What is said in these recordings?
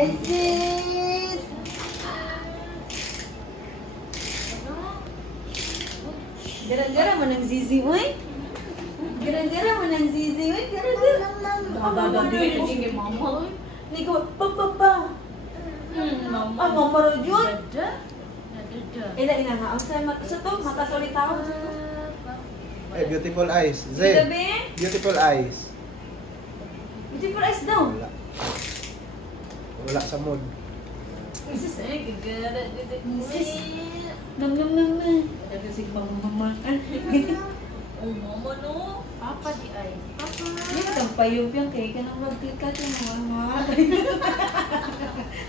Ay, sis! Gara-gara mo ng zizi, uy. Gara-gara mo ng zizi, uy. Gara-gara. Dadadili ko kay mama, uy. Hindi ko, pa. Mama. Ay, mama ro yun. Dada. Ina nga. Ang sa'yo sa to, matasolit ako. Eh, beautiful eyes. Sige, Zay, be. beautiful eyes. Beautiful eyes daw. Wala. Wala sa mood. Sis, Ay, gagara. sis. Nam. Sabi si mama. Oh, mama no. Papa di ay. Papa. Hindi ka tang payong yung kay ka nang mag-click ka ito mga.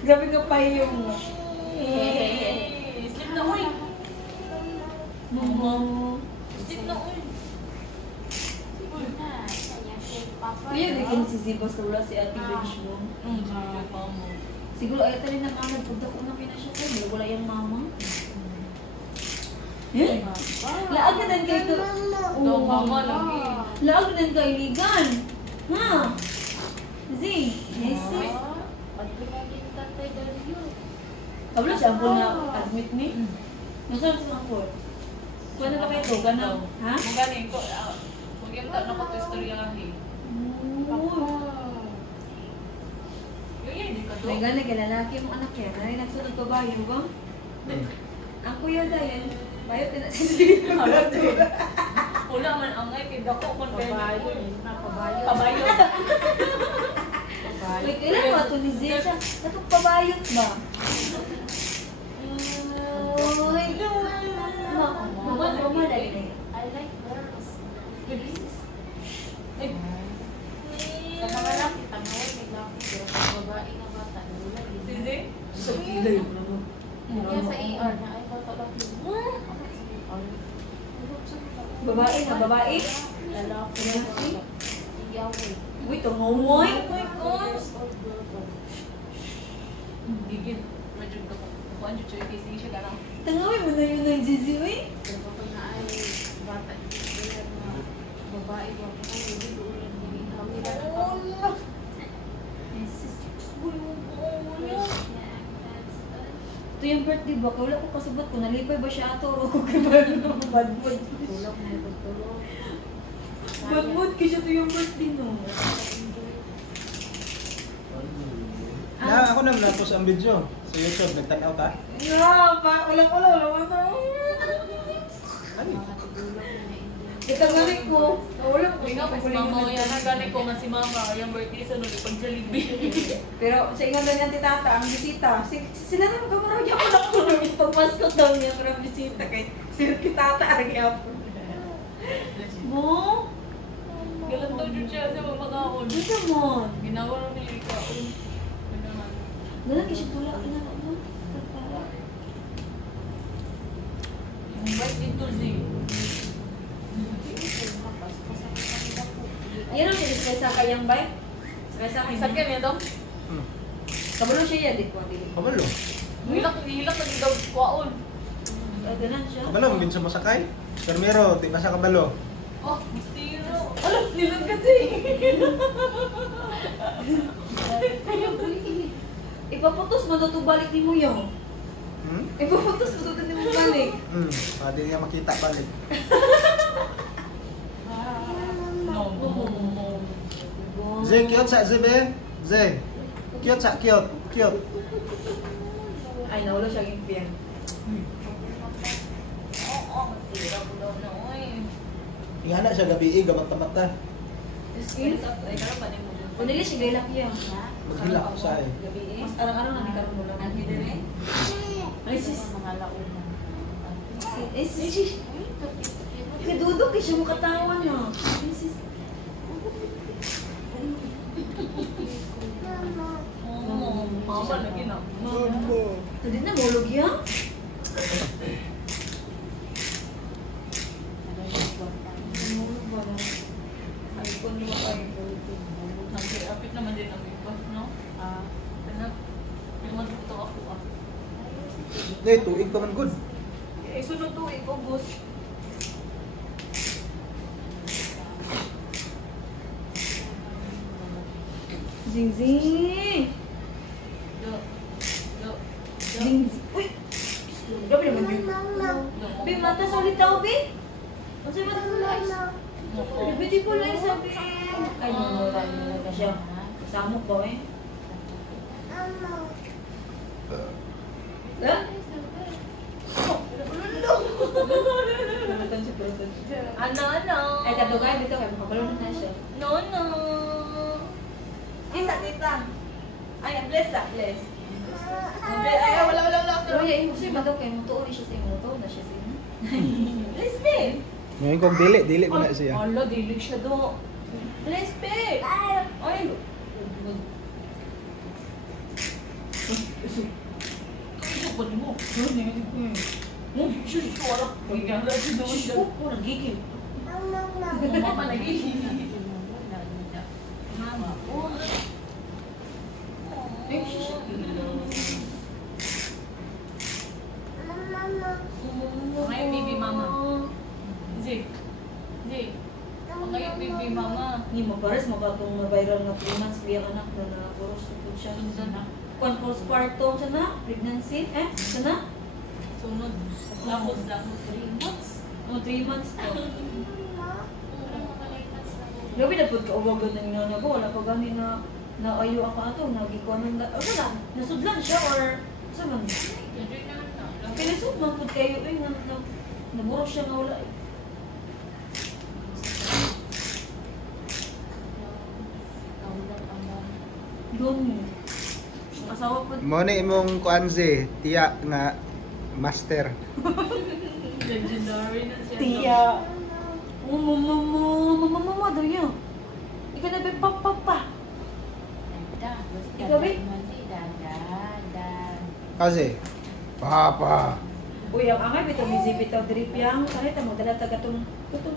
Grabe ka payong mo. Sleep na uy. Mama. Sleep na uy. Kuya, di ka si Ziba sa wala si Ate Bench mo. Mama. Siguro ayaw tayo ng mama. Punta ko na pinasya ko. Wala yung mama. Eh? Laag na din kayo. Daw mama lagi. Laag na din kayo ligan. Ha? Zing. Yes, sis. Kablo siya ang na admit ni. Nasaan sa mga po? Kuha na ba kayo ito? Ganaw? Ha? Magaling ko. Mag-imta na ko ito istorya lahi. Yung di ka to. May gana kay lalaki mong anak yan. Ay, nagsunod pa ba? Yung ba? Ang kuya dahil, bayot din na si Zing. Wala man ang ngay. Kaya dako kon kayo. Pabayot. Pabayot. Wait, kailan ba ito ni Zing? Nagpabayot ba? Uy. Mama dahil. I like girls. Ay. Sa mga laki, tanawin, may laki. Pero sa babae na bata, wala. Sisi? So, kilay mo naman. Kaya sa ER na, ay, bata laki. Babae na, babae. Lalaki. Lalaki? Yaway. Wait, ang ngamoy. Oh my gosh. Gigil. Medyo ko. Kuan jud siya kasi siya ganang. Tangawin mo na yun ng Zizi, uy. Pero kapag na ay bata, kaya na babae, bata ka, hindi doon. Hindi kami na Ito yung birthday ba? Wala ko kasabot ko. Nalipay ba siya ato? O ko kay badmod. tulog na tulog. Badmod kasi ito yung birthday no. Na, ako naman tapos ang video sa YouTube. Nagtanaw ka? Pa, wala. Ay, Itangalik ko. Wala ko. Ikaw mas mama yan. Nagani ko nga si mama. Yung birthday sa nuli pag Jollibee. Pero sa ingon lang ni tata, ang bisita. Sila na magkamaraw niya ko na ko. Pagmaskot daw niya para bisita. Kay sila ki tata ang yapon. Mo? Galang daw dyan siya sa mga kaon. Bisa mo. Ginawa lang nila ikaon. Wala kasi pula. Kinala mo. Yung bike dito Zing. Yan ang sinisakay sa kayang bike. Sakay sa akin. Sakyan niya daw. Kabalo siya yan. Di ko. kabalo. Hilak na daw kuwaon. Ganun siya. Kabalo, minsan mo sakay. Permero, di ba sa kabalo? Oh, mistiro. Alam, nilang kasi. Ipaputos mo to balik ni mo yung. Ipaputos mo to ni mo balik. Pwede niya makita balik. No. Zay, cute sa Zay, Zay. Cute sa cute. Cute. Ay, nawala siya yung piyan. Oo, mistiro ko daw na. Uy. Ingana siya gabi, gamat-mata. Excuse? Ay, karang pa mo. Kung nili siya gailak yan. Maghilak sa eh. Mas araw-araw na di karoon mo lang. Ay, sis. mga launa. Ay, sis. Kadudok eh siya mo katawan na. Ay, sis. Mama, lagi na. Tadi na mulog yan? Mulog ba na? Ay, kung di ba kayo Apit naman din ang ibas, no? Anak, yung magluto ako Nay, tuig pa man good. sunod to, ikaw, boss. Zing zing! Zing. Uy! Grabe naman yun. Bi, mata sa ulit tao, Bi? Ano sa'yo mata sa ulit? Beautiful lang sabi. Ay, wala na siya. Samok ba, eh? Lah? Ano? Ay, kadugay dito kay makabalon na siya. No. Tita. Ay, bless. Ay, wala. Pero yung imo siya, bato kayo mo tuon siya sa imo. Tuon na siya sa imo. Please, babe. Ngayon kung dili mo na siya. Ala, dilig siya do. Please, babe. Ay. Ito pa mo. Shush, wala. Gigala siya doon. Shush, ko nagigil. Mama lagi. Mama. Eh, shush. Ngayon, baby mama. Zig. Ngayon, baby mama. Ni mo pares makatong viral nga 3 months biyang anak na napuros na siya. Kung postpartum siya na, pregnancy, siya na? Sunod. Lapos. 3 months. 3 months to. Grabe na po kaugagod na niya ko, wala pa gani na ayo ako ato, nagikuanan na, ano na, nasudlan siya or, sa man? Pilisod man po kayo, naburok siya nga wala. Doon yun. Asawa po. Mo ni imong kuanze, tiya nga master. Legendary na siya. Tiya. Mama daw yun. Ikaw na ba papa? Ikaw ba? Kasi papa. Uy, ang angay bitaw ni Zee bitaw drip yang kahit mo dala taga tong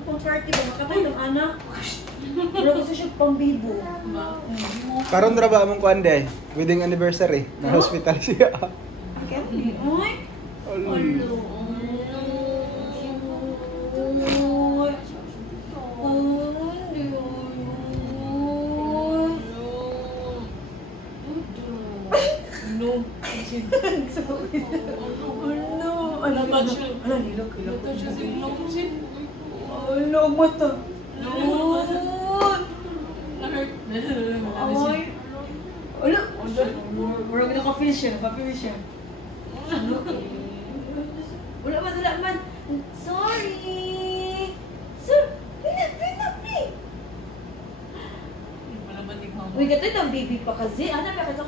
party ba makatay ng anak. Wala ko siya pambibo. Karon ra ba among kuande? Wedding anniversary na hospital siya. Okay. Uy. Olo. Ala, nilok. Ala, mata. Ay. Ala. Murag na ka-feel siya. Wala man. Sorry. Pinap. Uy, katay ng baby pa kasi. Ano ba ka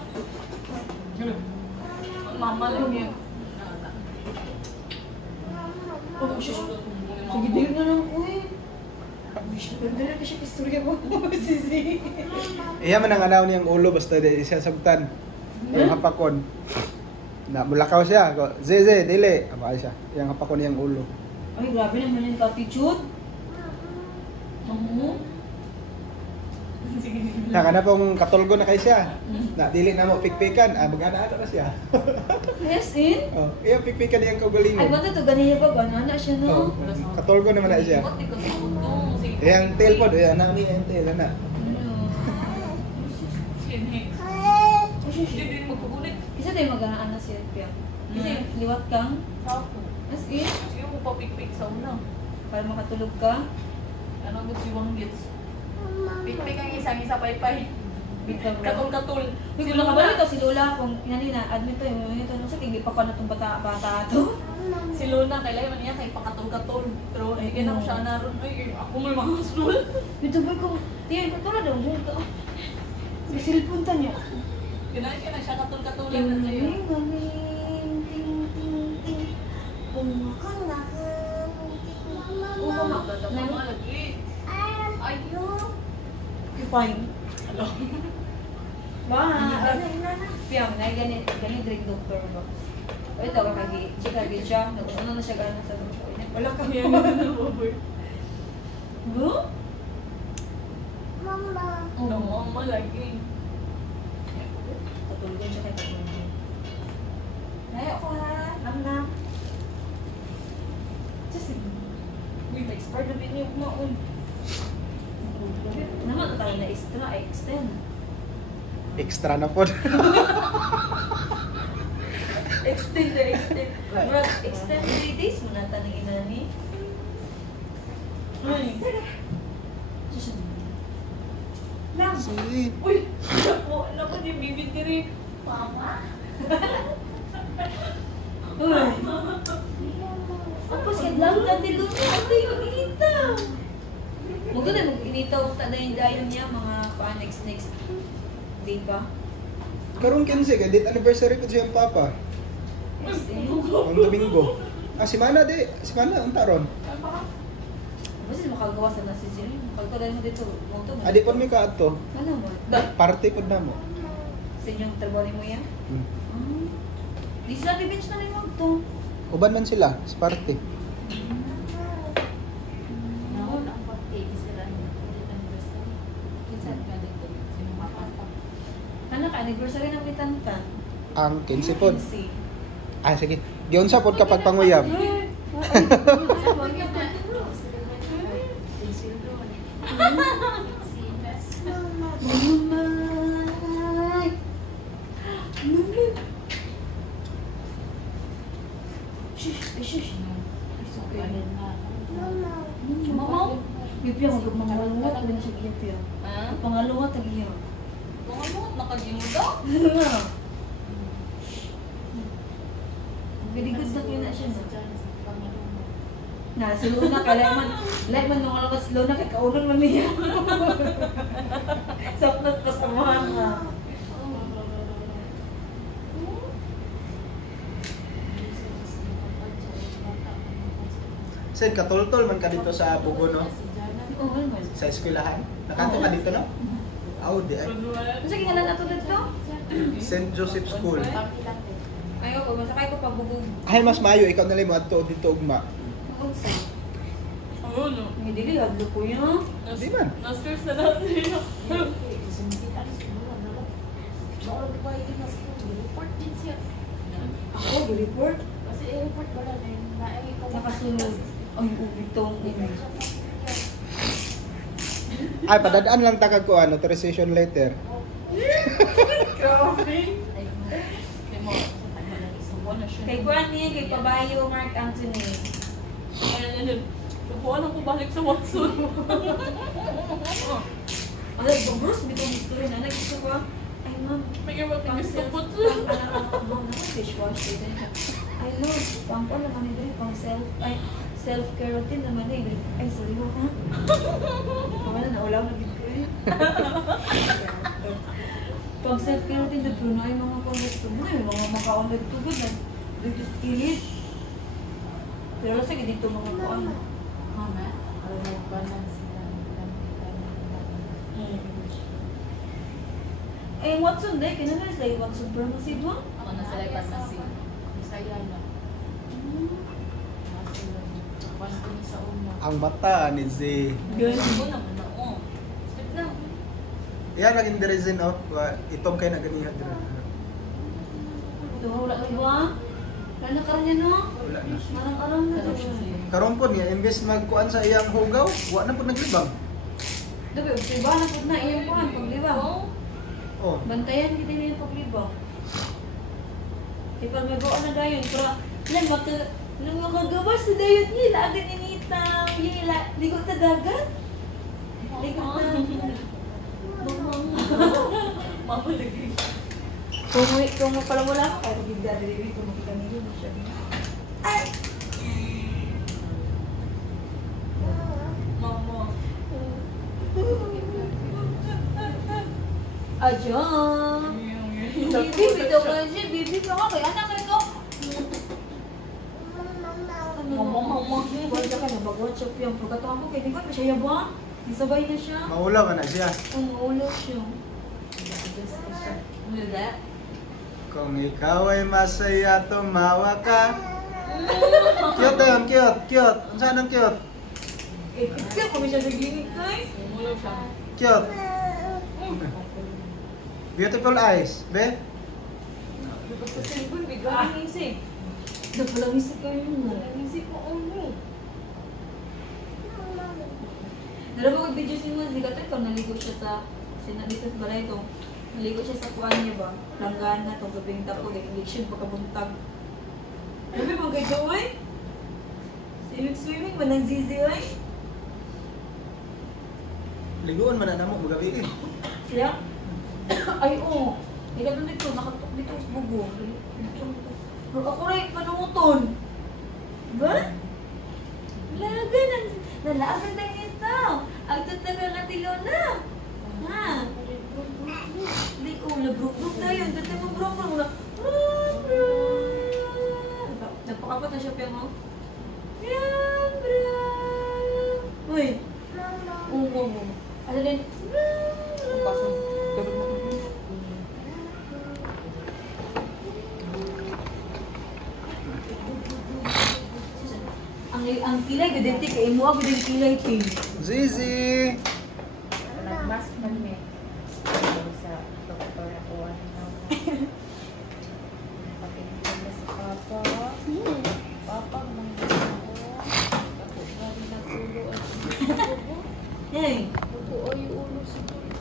Mama lang yun. Oh, shush. Sige, dahil na lang ko eh. Ganda na siya kistorya mo. Sisi. Iya man ang anaw niyang ulo basta di siya sabtan. Yung hapakon. Na mulakaw siya. Zeze, dili. Aba siya. Yang hapakon niyang ulo. Ay, grabe naman yung attitude. Mamu. Nakana pong katulgo na kay siya. Na dili na mo pikpikan. Magana na siya. Yes, in? Oh, iya pikpikan niyang kaugalingon. Ay, bata to, ganyan ba? Banana siya, Oh, no? katulgo naman na siya. Ba't di ka tutong? Sige. Yang tail pod, ayan na yung tail na. Hindi din magpagulit. Isa tayo mag-aanan na siya, Pia. Kasi liwat kang, Sapo. as in, Sige ko papikpik sa una. para makatulog ka. Ano ba si Wang Gits? Pikpik ang isa paypay. Bitaw lang. Katul-katul. Uy, kung nakabalik to si Lola, kung nanina, admit to, yung ito, nasa tingin pa ka na itong bata to. Si Luna, kailangan niya kay pakatul-katul. Pero eh, kaya ko siya naroon. Ay, ako may mga hasul. Ito ba ko, tiyan ko tulad daw, buong ka. May silpunta niya. Kinain ka na siya katul-katulan na sa'yo. Ting. Pumakan na. Mama lagi. Ayaw. Okay, fine. Hello. Bye. Piyam, na ganit drink doctor ba? O ito, check lagi siya. Ano na siya gano'n sa doktor niya. Wala ka. Kaya na nababoy. No? No, mama lagi. Tatulogin siya kay tatulogin. Ay, ako ha. Nam. Just, wait, expired na din yung maun. Naman tayo na extend. Extra na pod. Extend. Murag, extend 3 days mo na tanong inani. Ay. Lang. Sige. Uy! Alam ko yung bibig diri. Mama? Uy. Tapos lang natin doon. Ito yung initaw. Maganda mag-initaw ta na yung dayon niya mga next day pa. Karong 15 kay date anniversary ko siyang papa. Ang Domingo. Simana ang taron. Basta makagawa sa nasi sila. Pagkala mo dito, mo to. Adi pon mi ka adto. Ano mo? Party pod namo. Sa inyong trabaho mo yan? Di sila revenge na rin mo to. Uban man sila sa party. Naon ang pagtake sila niya. Ulit ang gusto. Kinsan ka dito. Sino mapapag. Kana ka, anniversary ng Mitantan. Ang 15 pod. 15. Sige. Giyon sa pod kapag panguyab. Mama, pipiya ko magmangalungat, wala na siya pipiya. Ha? Pangalungat, tagiya. Kung ano, nakagimuda? Very good na kaya na siya. Na, silo na ka, like man nung alakas silo na kay kaunon man niya. Saknat pa sa mga. Sir, katultol man ka dito sa Bugo, no? Oo, man. Sa eskwelahan. Nakanto ka dito, no? Aw, di ay. Ano sa kingalan nato dito? St. Joseph School. Ayaw ko, masakay ko pabugog. Ay, mas maayo, ikaw na lang mo adto dito ugma. Unsa? Oo, no. May dili, hadlo ko yun. Di man. Na-stress na natin yun. Ako, report. Kasi i-report ba lang eh. Nakasunod. Ay, ubitong image. Ay, padadaan lang takag ko, authorization letter. Grabe. Kay mo, subuan na siya. Kay Juan niya, kay Pabayo, Mark Anthony. Ayun. Subuan ako balik sa Watson. Ano, Bruce, bitong history na. Nag-gusto ko, ay ma'am, May iba tingis sa putso. Pang dishwasher din. Ay Lord, pang naman ito, pang self-care routine naman eh. Ay, sorry mo ha. Wala na, ulaw na dito eh. Pag self-care routine dito, na ay mga pang-gusto mo eh. Mga makaon na dito good na. Dito kilit. Pero sige dito mga kuan. Mama, alam mo ba lang sila. Eh, Watson day, kinala sila yung Watson Pharmacy doon? Ako na sila pharmacy. Masaya na. Pagpunta sa una. Ang mata ni Z. Ganun ko naman na. Oh. Step lang. Yan, naging the reason, oh. Itong kayo na ganihan. Ito, wala ka ba? Wala na karoon yan, no? Wala na. Marang-arang na Pero to. siya siya. Karon po niya, imbes magkuan sa iyang hugaw, wa na po naglibang. Dabi, iba na po na iyang kuhan, paglibang. Oh. Oh. Bantayan kita na yung paglibang. Ipag may bawaan na dayon, pero nang makagawas sa dayon niya, agad initaw, yila, ligot na dagat. Ligot na. Mama lagi. Kung pala wala ako, kaya pag-ibig kung makita nila na siya. Ay! Mama. Ajan! Bibi daw ka siya, bibi ka nga, kaya anak ito. Mama. Wala ka na, mag-WhatsApp yung pagkataon ko, kaya di ba siya ba? Isabay na siya. Maulaw ka na siya. Ang ulo siya. Ano that? Kung ikaw ay masaya, tumawa ka. Cute yun, cute. Ang saan ang cute? Eh, pizza kami siya nagingit na eh. Umulo siya. Cute. Beautiful eyes, be? Dapat sa cellphone, bigla ang isip. Napalangisip ko yun. Napalangisip ko, ano? Nalabang ang video si Mons, di ka tayo, naligo siya sa dito sa balay ito. Naligo siya sa kuwan niya ba? Langgan na itong gabing tapo, election pagkabuntag. Sabi mo kay Joy? Swimming ba ng zizi oy? Liguan man na mo magabi. Siya? Ay oo. Ikaw doon dito, nakatok dito sa bugo. Pero ako rin, panuton. Ba? Laga na. Nalaban na ito. Ang tatagal na tilona. Ha? Hindi ko, labrug-brug na yun. Dati mo brog-brog na. Napakapat na siya piya mo. Uy. Oo. Ano din? Ang kilay, gudente kay imo, gudente kilay king. Zizi! Nagmas man me. Sa doktor ako ano. Patingin na sa papa. Papa, mga ako. Ako ba rin nagtulo at ulo. Hey. Ako ay ulo sa tulo.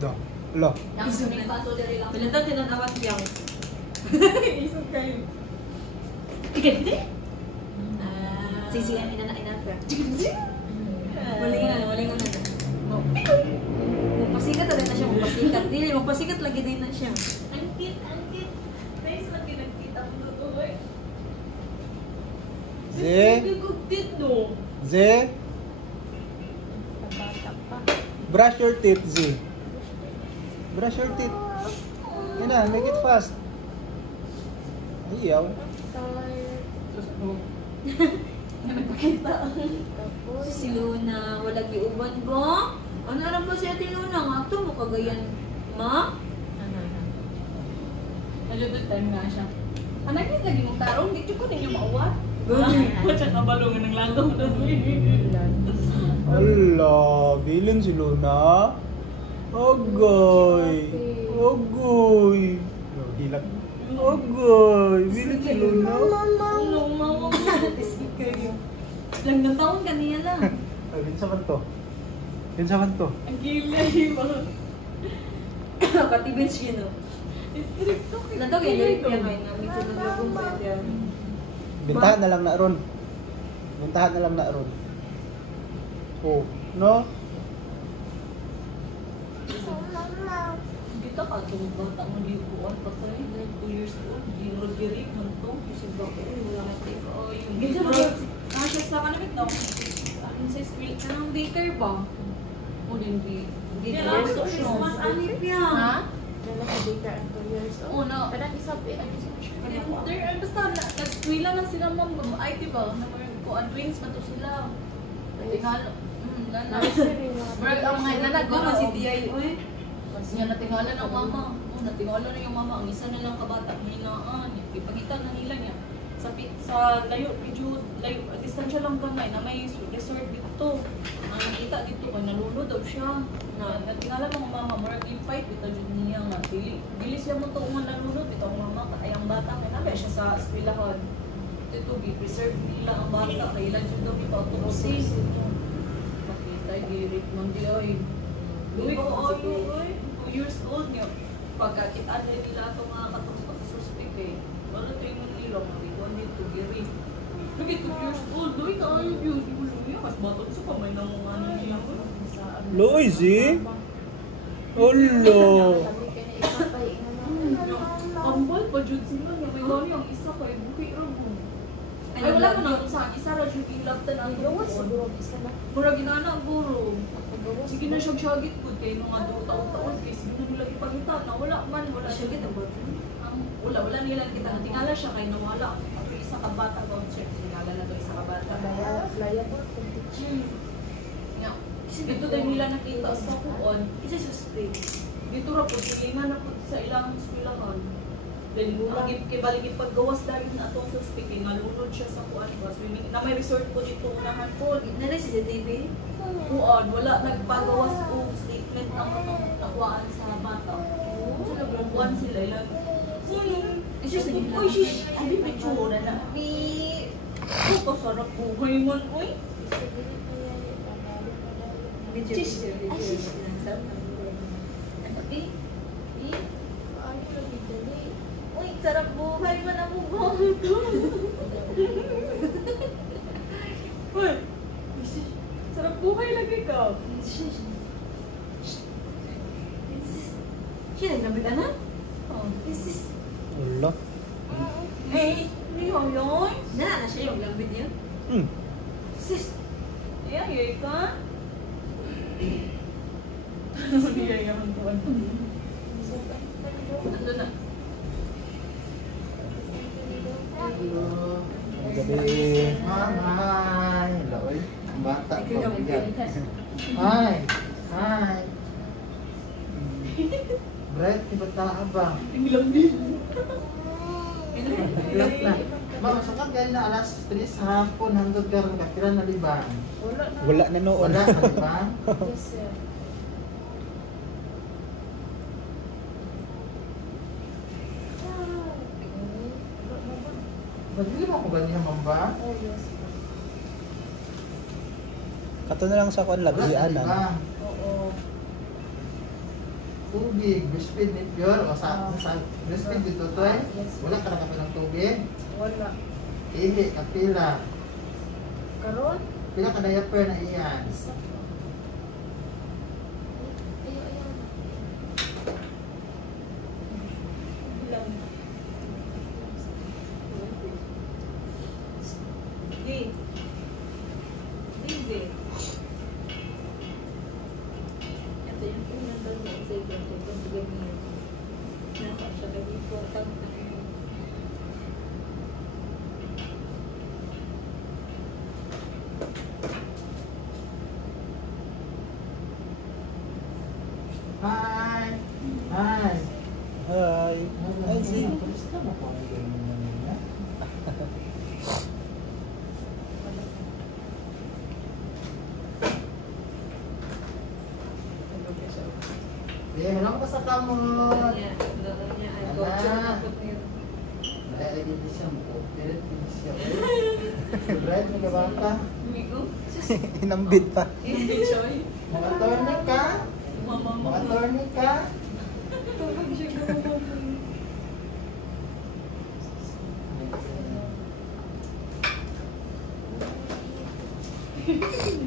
Da. Lo. Isog na. Pilantan tinatawag yang. Isog kayo. Ikente? Sisi ang ina-ina. Walingan na. Magpasikat na rin na siya, magpasikat. Dili, magpasikat lagi din na siya. Ang cute. Nice lang kinagkita ko dito, eh. Ze? Good no. Ze? Sa bata pa. Brush your teeth, Z. Brush your teeth. Yan na, make it fast. Ayaw. Tired. Nagpakita. Tapos, Si Luna, wala giuban ba? Ano alam ba si Ate Luna? Nga ito mo kagayan. Ma? Naludod time nga siya. Anak niya lagi mong tarong, dito ko ninyo maawat. Gani. Watsa ka balungan ng langaw doon. Ala, bilin si Luna. Agoy. Agoy. Hilak. Agoy. Bilin si Luna. Ano, mama mo? Lang ng taon kaniya lang. Ay, binsa man to. Binsa man to. Ang gilay mo. Katibin siya no. Stricto ka. Nato kaya dali kaya kayo na. Medyo nagagong pa siya. Bintahan na lang na ron. Bintahan na lang na ron. Oh, no? Dito ka, itong bata mo di buwan pa tayo. 2 years old. Ginrog-girig man to. Kasi baka, wala na tayo. Yung Gito ba? Siya sa kanamit no? Ano sa street? Anong daycare ba? O din di. Di Dito na ba? Christmas anip yan. Ha? dala sa daycare ang 2 years old. Oo na. Pero isabi, ano siya siya ko. Basta nag-twila lang sila ma'am. Ay, diba? Kung twins man to sila. Tingala. Nursery mga Brag ang mga inanak ko Gama si si Tiyay. Uy. Siya natingala ng mama. Natingala na yung mama. Ang isa nilang kabata, hinaan. Ipagita na nila niya. Sa layo, medyo layo, distansya lang kamay na may resort dito. Ang nakita dito, kung nalulod daw siya. Natingala ng mama, marag in-fight, ito dyan niya nga. Dili siya mo ito kung nalulod, ito ang mama, ay ang bata, may nabay siya sa eskwelahan. Ito, preserve nila ang bata, kaya ilan dyan daw ipa-autopsy. Makita, girit man di ay. Uy, oo, 2 years old niya. Pagkakitaan nila itong mga katungkot suspect eh. Wala tingnan nila, matikuan dito, girit. Lagi 2 years old, doy ka ayaw yun. Siguro niya, mas batot sa kamay ng mga ano niya. Loy, Z? Olo. Sabi ka na isa pa Ambal pa dyan sila, na may wali ang isa pa, buki ramo. Ay, wala mo na sa akin, isa ra dyan ilaptan ang Gawas doon. siguro isa na. Mura ginana ang guro. Gawas. Sige na siyang syagit po, kayo nung nga taon-taon, kaya sige na nila ipagita na wala man, wala Siya kita ba? wala nila kita natingala siya kay nawala ako isa ka bata ko check tingala na to isa ka bata Laya po. nga dito tayo nila nakita sa kuon Isa suspect. dito ra po silingan na po sa ilang eskwelahan then kay baligid paggawas dahil na atong suspect nga lunod siya sa kuan ba swimming na may resort po dito unahan po Nalay si CCTV? kuan wala nagpagawas og statement ang nakuhaan sa bata kuan sila ilang Isa sa gitna. Uy, shish! Ay, may tsura na. Ito, sarap buhay man, uy. Medyo. Cheese. Ay, Pati, Sarap buhay man ang bumoto. Uy! Sarap buhay lagi ka. Siya naglamig na? Oh. Ulo. Hey, hindi mo yun? Na siya yung lambit niya. Sis! Iyayay ka? Ano niyayaman ko? Ano na? Gabi. Hi! Loy, ang bata ko. Hi! Hi! Brett, iba't na ba? Ang lamig. Ilat na. Ba, masakit kayo na alas 3 hapon hanggang karon kakira na libang. Wala na. Wala na noon. Wala na libang. Yes, sir. Bagili mo ko ganyan, mamba? Oh, yes. Kato na lang sa kon labianan. Oo. Tubig, breastfeed ni Pure, o sa breastfeed dito to eh. Yes. Wala ka na ng tubig. Wala. Pili, kapila. Karon? Pila ka diaper na iyan. Isa pa. Ay, ayan. Ilang? Hey. Easy. Ito yung pinagdal mo sa ibang ito. Kung ganyan. Nasa siya nag-important na yun. Hi! Hi! Hi. Hi, Zin. Kamusta mo po ang ganyan na niya? Eh, wala ko sa kamot. Niya, ay Ala. coach na ako niya. Nalagay din siya mo. Pilit din siya. Brad, may kabata. Migo. Inambit pa. Hindi choy. Mga attorney ka? Mama mo. Mga attorney ka? Tawag siya gano'n.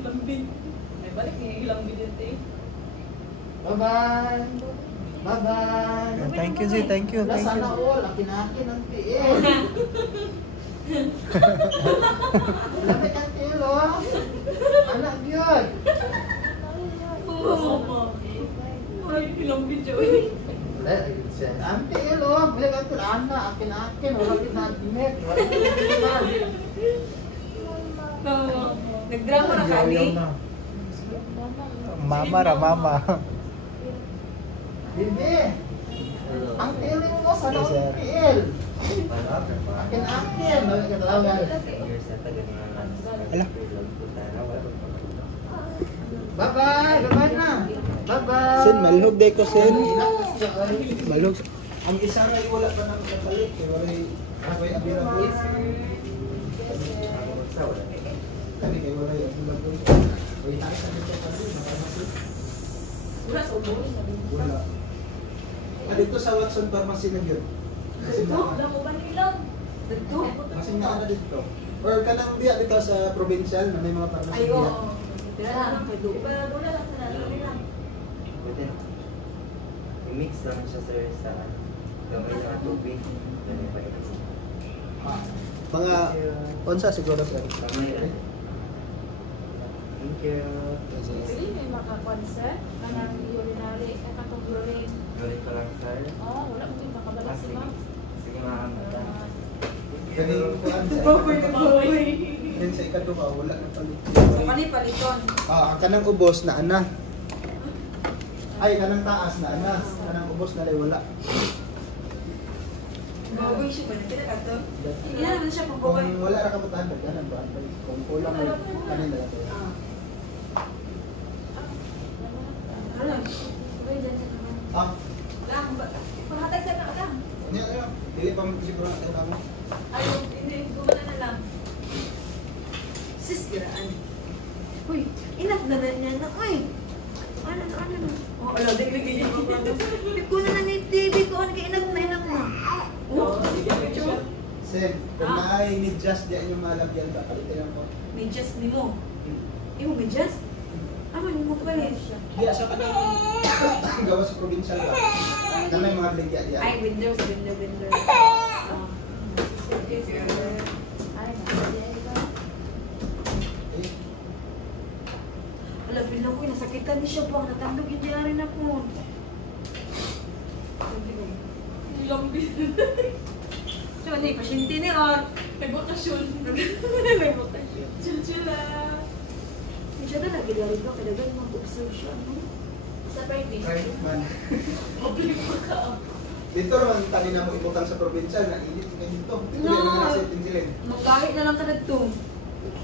Lambing. Ay, balik niya yung lambing dito eh. Bye-bye! Bye-bye! Thank you, Zin. Thank you. Wala Thank sana you. all. Akin-akin ang tiil. Lamig ang tiil, oh. Anak yun. Mama. Ay, ilang video eh. Wala, ayun siya. Ang tiil, oh. Bilag ang tiil. Anak, akin-akin. Wala pinadimit. Wala pinadimit. Nagdrama na ka ni? Mama ra, mama. Bibi, ang tiiling mo sa Yes, loob sir. tiil. Akin-akin. Wala ka talawan. Ala. Bye-bye. Bye-bye na. Bye-bye. Sin, malhog day ko, Sin. Ilak na siya, oy. Malhog. Ang isa nga wala pa nang nabalik. Kaya wala available. Kani kay wala available. Uy, tayo sa dito pa rin. Wala sa ubo. Wala. Dito sa Watson Pharmacy na yun. Kasi Wala mo ba nilang? Dito? Kasi nga na dito. Or kanang diya dito sa provincial na may mga pharmacy Ay, diya. oo. Tira lang, kay Duke. Pero wala lang sa nila. Pwede. I-mix lang siya sir sa gamay sa tubig. Ganyan pa ito. Mga onsa siguro sir. Gamay rin. Thank you. Dili may makakonser kanang urinary katong urine. Galit ko lang sir. Oh, wala mo yung makabala si ma'am. Sige ma'am. Kani kuan sa Baboy na baboy. Din sa ikaduha wala na palit. So, kani paliton. Ang kanang ubos na ana. Ay kanang taas na ana. Kanang ubos na lay wala. Baboy siya ba? Tira ka to? Hindi naman siya pang baboy. Kung wala ra ka putahan dagdanan ba? Kung kulang mo kanin na lang. Ano? Uy, dyan siya naman. Ah, Lang, pahatag siya na lang. niya lang. Dili pa siguro na tayo mo. Ayaw, hindi. Gumana na lang. Sis, giraan. Uy, enough na na niya na. Uy! Ano? Oh, ala, di lagi niya. Kunan na ni TV ko. Ano kaya enough na enough na. Oh, Sen, kung naay medyas diyan yung malagyan ba, palitin ako. May just ni mo. Imo may just? Ano yung mo palit? Diya sa kanang gawa sa probinsya ba? Na may mga bligya diyan. Ay, windows. Wala, feel na ko, nasakitan ni siya pa. Natandog yung rin ako. Lambi. So, ano yung pasyente ni Or? May bakasyon. May bakasyon. Chill lang. Hindi siya na nagigari ba? Kailangan mag-observe siya, no? Sa private. Right man. Public ka. Dito naman tani na mo ibutang sa probinsya na init kayo dito. Dito No. no. Naman sa Tingsilin. Magkahit na lang ka nagto.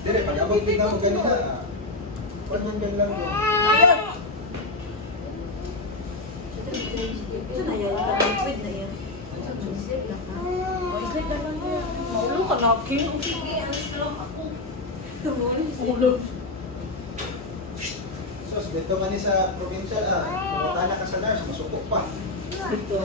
Dire pag abot din mo ganina. Kuan man lang. Ayun! Ito na yan. Wait na yan. Wait na lang yan. Maulo ka na. King. Sige, alas na lang ako. Ulo. Sos, dito man ni sa probinsya, mawala ka sa nurse, masuko pa. Ito.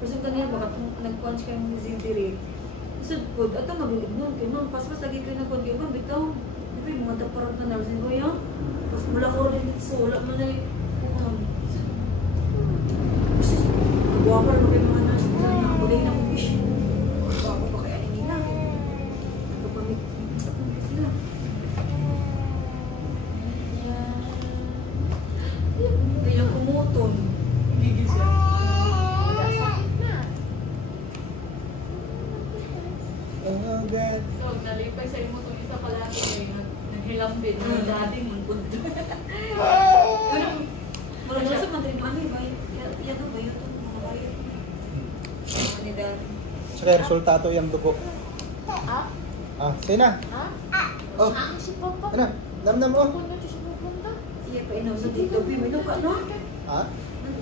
Kasi kanina baka nag-punch kayo ng zidiri. Isod po, ito mabilig nun. Kaya ma'am, pas lagi kayo nag-punch kayo. Ma'am, bitaw. Di ba yung mga taparap na nursing ko yan? Tapos mula ko rin dito sa wala mo na yung kung kasi nag-walker mo kayo mga nurse na nabagay na kong wish. Bago pa kaya nila. Kapamit sila. Bilang kumuton. Gigil siya. Wala, sakit na. Oh God. So, nalipay sa imo itong isa palagi eh. Naghilambin. Daddy mo. Walang nasa mandrin ano ba? Yan ba yun? Ano dahil? Saka resultato yung dugo. Ah? Sina. Ha? Oh, Ang si Papa. ano? Namnam mo? Ako na siya pupunta. Iya pa inaw na dito. Bimino ka no? Ha?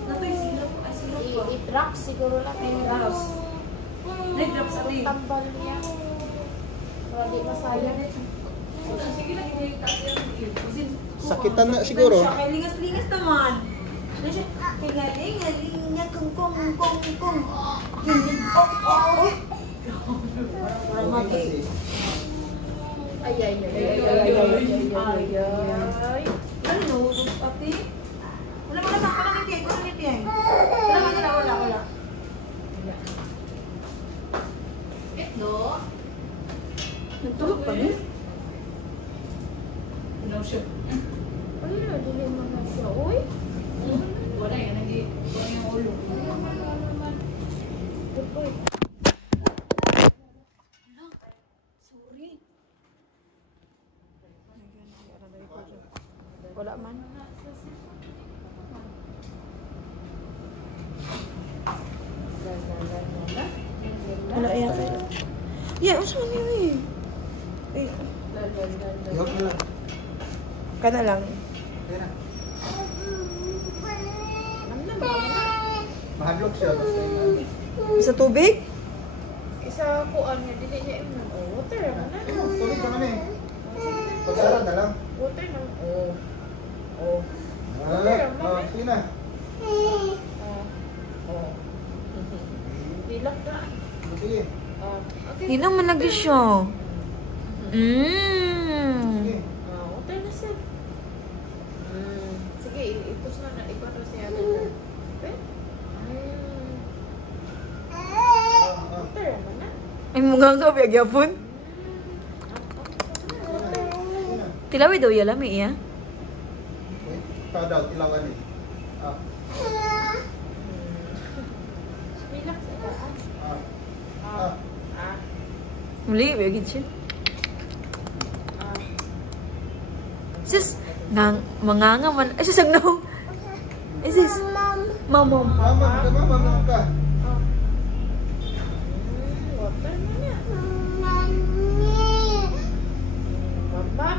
Natoy sila po. Ay sila po. I-drop siguro lang. Drops. Nag-drop sa rin. Tambal niya. Para di masaya. Sige lang, hindi taas yan. Sakitan na siguro. Kaya lingas-lingas naman. Ano siya? Kaya lingas-lingas kung. Oh. Parang magi. Ay. Ano no? Pati? Wala. Parang ngiti. Wala. Ito. Nagtulog pa rin? No, siya. Ay, dili mo na siya. Uy. Wala yan. Wala yung ulo. Uy. Sorry. Wala man. Wala yan. Yeah, uso mo yun eh. Yok na lang. Kana lang. Kaya na. Namnam ka na. Mahadlok siya. Basta yung Sa tubig? Isa kuan niya, dili niya imnon. Oh, water naman na. tuloy naman eh. Pagsalan na lang. Water naman. Oh. Sige na. Dilak na. Sige. Okay. Hindi naman lagi siya. Sige. Water na sir. Sige, ipos na na. Ikaw na siya. Okay? Water naman na. Ay, mukhang ka, biyagyapon. Tilawi daw yala, may iya. Ikaw daw, tilawan eh. Relax sa daan. Muli, biyagid siya. Sis, manganga man. Ay, sisag no. Ay, sis. Mama. Mama ka. Water na na. Mama.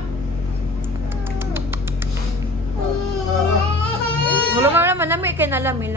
Wala naman, lami. Kaya na lami.